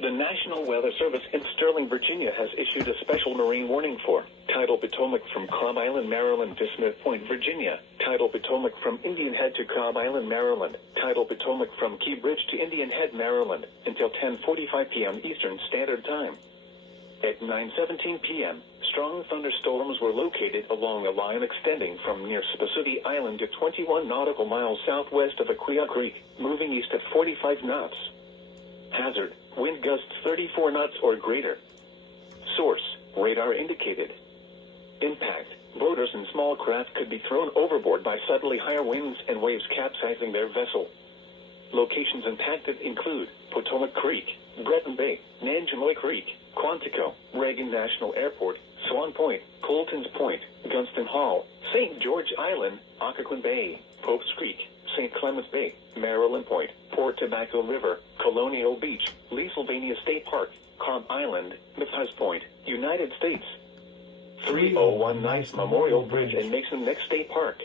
The National Weather Service in Sterling, Virginia has issued a special marine warning for Tidal Potomac from Cobb Island, Maryland to Smith Point, Virginia. Tidal Potomac from Indian Head to Cobb Island, Maryland. Tidal Potomac from Key Bridge to Indian Head, Maryland, until 10:45 p.m. Eastern Standard Time. At 9:17 p.m., strong thunderstorms were located along a line extending from near Spasudi Island to 21 nautical miles southwest of Aquia Creek, moving east at 45 knots. Hazard: wind gusts 34 knots or greater. Source: radar indicated. Impact: boaters and small craft could be thrown overboard by suddenly higher winds and waves capsizing their vessel. Locations impacted include Potomac Creek, Breton Bay, Nanjemoy Creek, Quantico, Reagan National Airport, Swan Point, Colton's Point, Gunston Hall, St. George Island, Occoquan Bay, Popes Creek, St. Clements Bay, Maryland Point, Port Tobacco River, Colonial Beach, Leesylvania State Park, Cobb Island, Matthias Point, United States. 301 Nice Memorial Bridge and Mason Neck State Park.